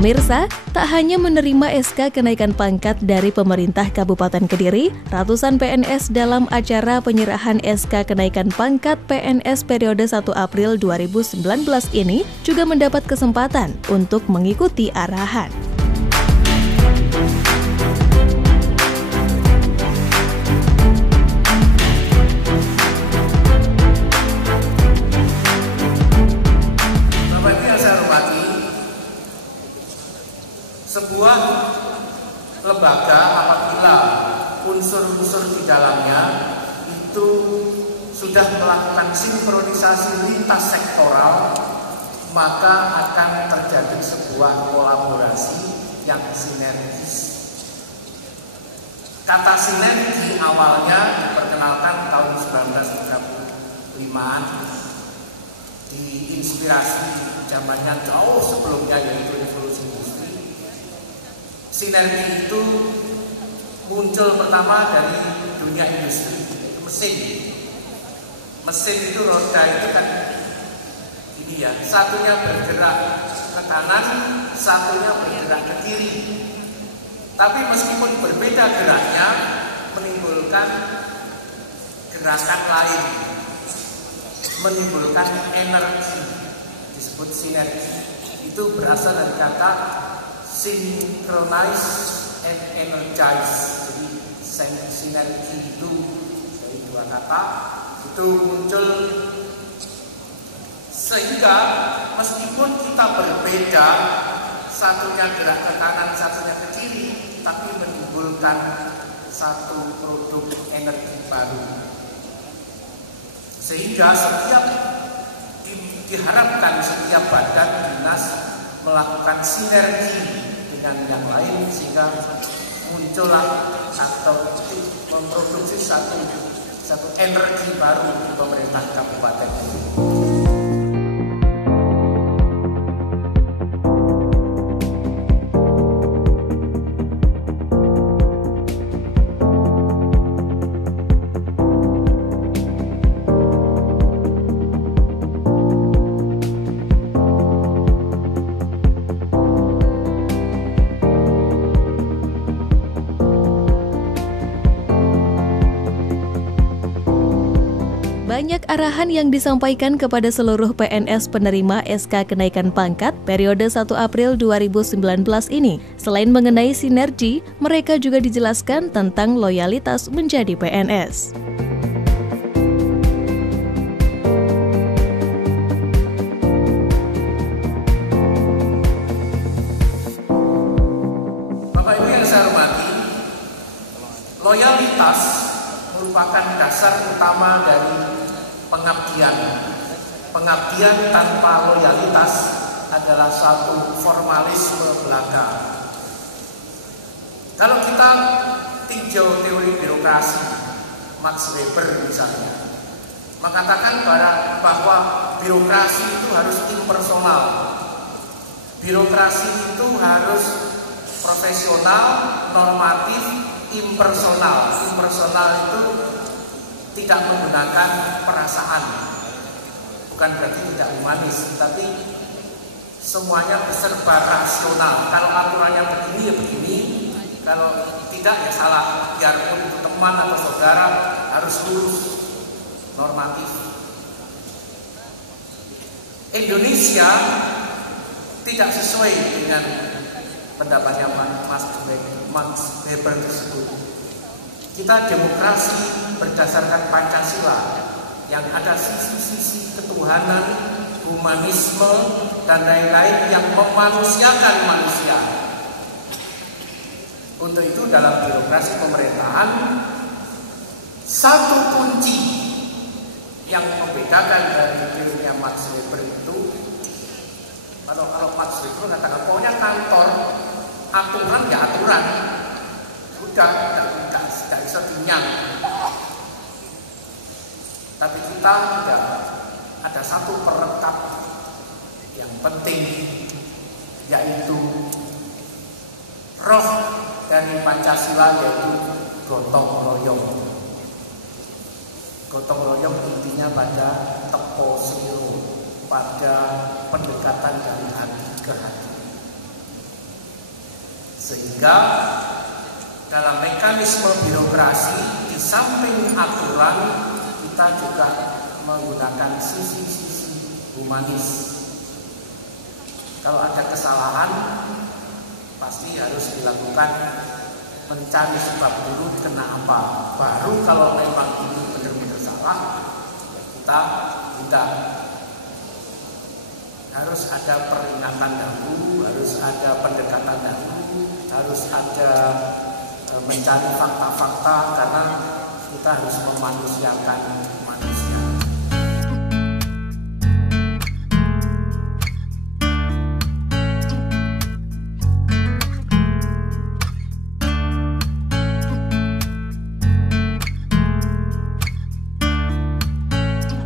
Pemirsa, tak hanya menerima SK kenaikan pangkat dari pemerintah Kabupaten Kediri, ratusan PNS dalam acara penyerahan SK kenaikan pangkat PNS periode 1 April 2019 ini juga mendapat kesempatan untuk mengikuti arahan. Sebuah lembaga apabila unsur-unsur di dalamnya itu sudah melakukan sinkronisasi lintas sektoral, maka akan terjadi sebuah kolaborasi yang sinergis. Kata sinergi awalnya diperkenalkan tahun 1935-an, diinspirasi zamannya jauh sebelumnya, yaitu revolusi industri. Sinergi itu muncul pertama dari dunia industri, itu mesin. Mesin itu roda itu kan ini ya, satunya bergerak ke kanan, satunya bergerak ke kiri. Tapi meskipun berbeda geraknya, menimbulkan gerakan lain, menimbulkan energi, disebut sinergi. Itu berasal dari kata synchronize and energize. Jadi sinergi itu dari dua kata itu muncul, sehingga meskipun kita berbeda, satunya gerak ke kanan, satunya ke kiri, tapi menimbulkan satu produk energi baru. Sehingga diharapkan setiap badan dinas melakukan sinergi dengan yang lain, sehingga muncullah atau memproduksi satu energi baru di pemerintah kabupaten ini. Banyak arahan yang disampaikan kepada seluruh PNS penerima SK kenaikan pangkat periode 1 April 2019 ini. Selain mengenai sinergi, mereka juga dijelaskan tentang loyalitas menjadi PNS. Bapak Ibu yang saya hormati, loyalitas merupakan dasar utama dari pengabdian. Pengabdian tanpa loyalitas adalah suatu formalisme belaka. Kalau kita tinjau teori birokrasi, Max Weber misalnya, mengatakan bahwa birokrasi itu harus impersonal. Birokrasi itu harus profesional, normatif, impersonal. Impersonal itu tidak menggunakan perasaan, bukan berarti tidak humanis, tapi semuanya serba rasional. Kalau aturannya begini ya begini, kalau tidak ya salah. Biarpun itu teman atau saudara, harus lurus, normatif. Indonesia tidak sesuai dengan pendapatnya Max Weber tersebut. Kita demokrasi berdasarkan Pancasila yang ada sisi-sisi ketuhanan, humanisme, dan lain-lain yang memanusiakan manusia. Untuk itu dalam birokrasi pemerintahan, satu kunci yang membedakan dari teorinya Max Weber itu, kalau Max Weber katakan pokoknya kantor aturan ya aturan, sudah tidak bisa dinyang. Tapi kita tidak, ada satu perekat yang penting, yaitu roh dari Pancasila, yaitu gotong royong. Gotong royong intinya pada tepo siro, pada pendekatan dari hati ke hati. Sehingga dalam mekanisme birokrasi di samping aturan kita juga menggunakan sisi-sisi humanis. Kalau ada kesalahan pasti harus dilakukan mencari sebab dulu kenapa. Baru kalau memang ini benar-benar salah kita tindak. Harus ada peringatan dahulu, harus ada pendekatan dahulu, harus ada mencari fakta-fakta karena kita harus memanusiakan manusia.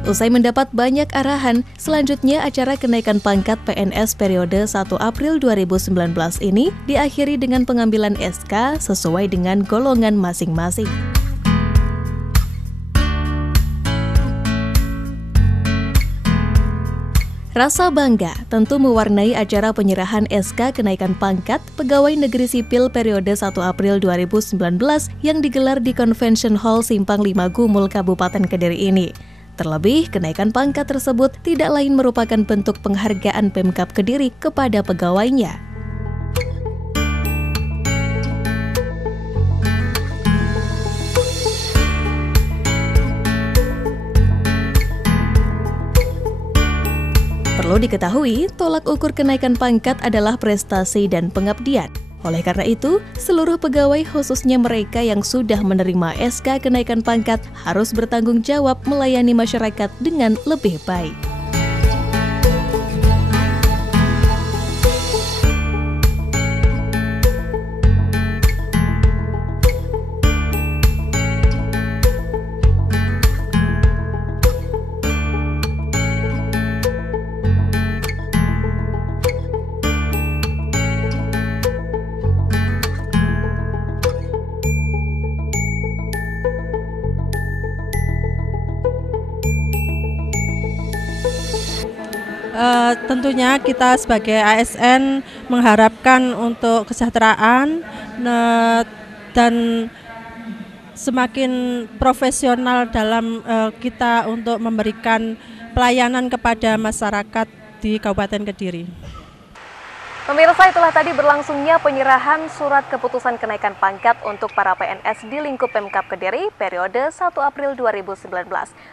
Usai mendapat banyak arahan, selanjutnya acara kenaikan pangkat PNS periode 1 April 2019 ini diakhiri dengan pengambilan SK sesuai dengan golongan masing-masing. Rasa bangga tentu mewarnai acara penyerahan SK kenaikan pangkat Pegawai Negeri Sipil periode 1 April 2019 yang digelar di Convention Hall Simpang 5 Gumul, Kabupaten Kediri ini. Terlebih, kenaikan pangkat tersebut tidak lain merupakan bentuk penghargaan Pemkab Kediri kepada pegawainya. Perlu diketahui, tolak ukur kenaikan pangkat adalah prestasi dan pengabdian. Oleh karena itu, seluruh pegawai khususnya mereka yang sudah menerima SK kenaikan pangkat harus bertanggung jawab melayani masyarakat dengan lebih baik. Tentunya kita sebagai ASN mengharapkan untuk kesejahteraan dan semakin profesional dalam kita untuk memberikan pelayanan kepada masyarakat di Kabupaten Kediri. Pemirsa, itulah tadi berlangsungnya penyerahan surat keputusan kenaikan pangkat untuk para PNS di lingkup Pemkab Kediri periode 1 April 2019.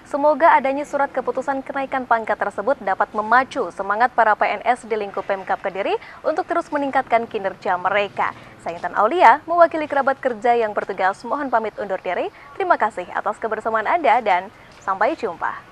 Semoga adanya surat keputusan kenaikan pangkat tersebut dapat memacu semangat para PNS di lingkup Pemkab Kediri untuk terus meningkatkan kinerja mereka. Saya Intan Aulia, mewakili kerabat kerja yang bertugas, mohon pamit undur diri. Terima kasih atas kebersamaan Anda dan sampai jumpa.